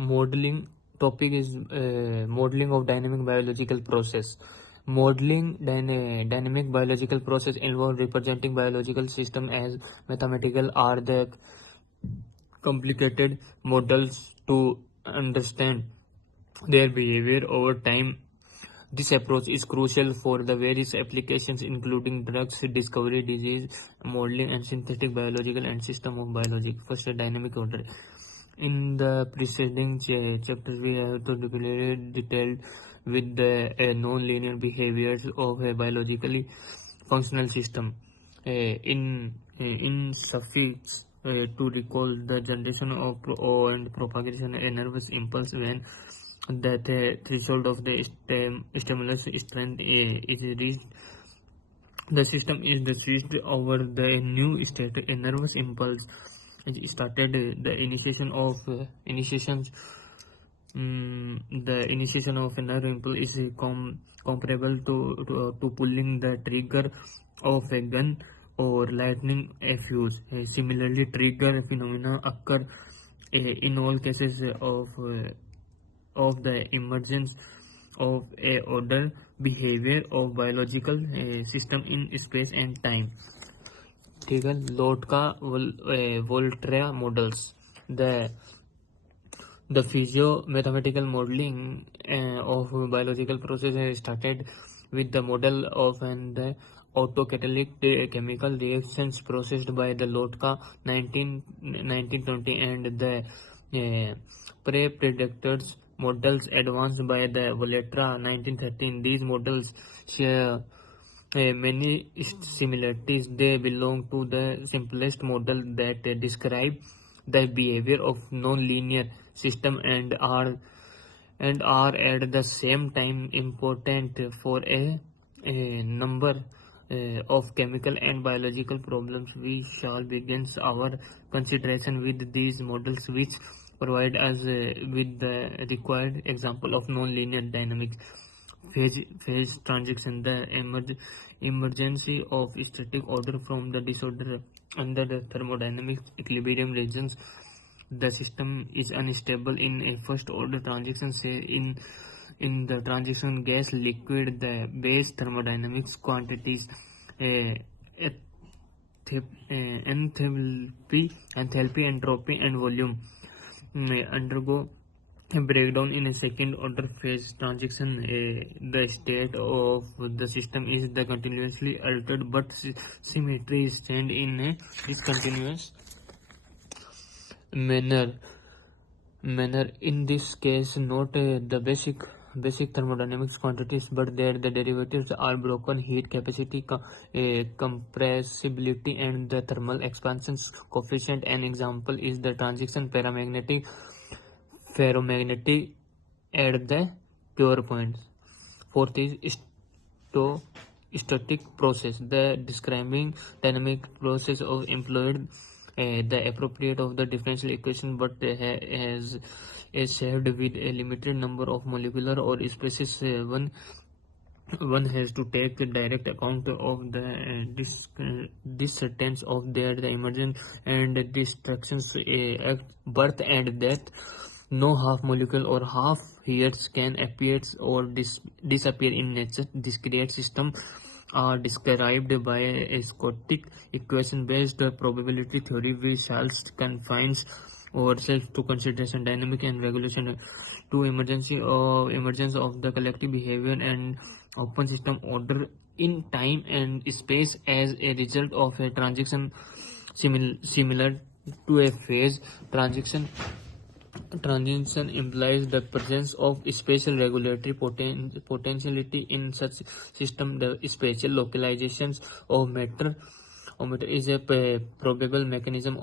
Modeling topic is modeling of dynamic biological process. Modeling dynamic biological process involve representing biological system as mathematical or the complicated models to understand their behavior over time. This approach is crucial for the various applications including drugs discovery, disease modeling, and synthetic biological and system of biology. First, a dynamic order. In the preceding chapters, we have to detailed with the non-linear behaviors of a biologically functional system. In suffice to recall the generation of and propagation a nervous impulse when the threshold of the stimulus strength is reached. The system is switched over the new state. A nervous impulse is started. The initiation of the initiation of a nerve impulse is comparable to pulling the trigger of a gun or lighting a fuse. Similarly, trigger phenomena occur in all cases of the emergence of a order behavior of biological system in space and time. ठीक है, लोट का Volterra models. The physio-mathematical modeling of biological processes started with the model of the autocatalytic chemical reactions processed by the Lotka 1920 and the pre-predictors models advanced by the Volterra 1913. These models share many similarities. They belong to the simplest model that describe the behavior of non-linear system and are at the same time important for a number of chemical and biological problems. We shall begin our consideration with these models, which provide us with the required example of non-linear dynamics. Phase transition. The emergence of static order from the disorder under the thermodynamic equilibrium regions. The system is unstable in a first order transition. Say in the transition gas liquid, the base thermodynamics quantities enthalpy, entropy, and volume undergo a breakdown in a second order phase transition. The state of the system is the continuously altered, but symmetry is changed in a discontinuous manner. In this case, not the basic thermodynamics quantities, but the derivatives are broken. Heat capacity, compressibility, and the thermal expansion coefficient. An example is the transition ferromagnetic at the pure points. Fourth is static process, the describing dynamic process of employed the appropriate of the differential equation, but has shared with a limited number of molecular or species. One has to take direct account of the discertainties of the emergence and destructions at birth and death. No half molecule or half years can appear or disappear in nature. Discrete system are described by a static equation based probability theory. We shall confine ourselves to consideration dynamic and regulation to emergence of the collective behavior and open system order in time and space as a result of a transition similar to a phase transition. Transition implies the presence of spatial regulatory potentiality in such system. The spatial localizations of matter is a probable mechanism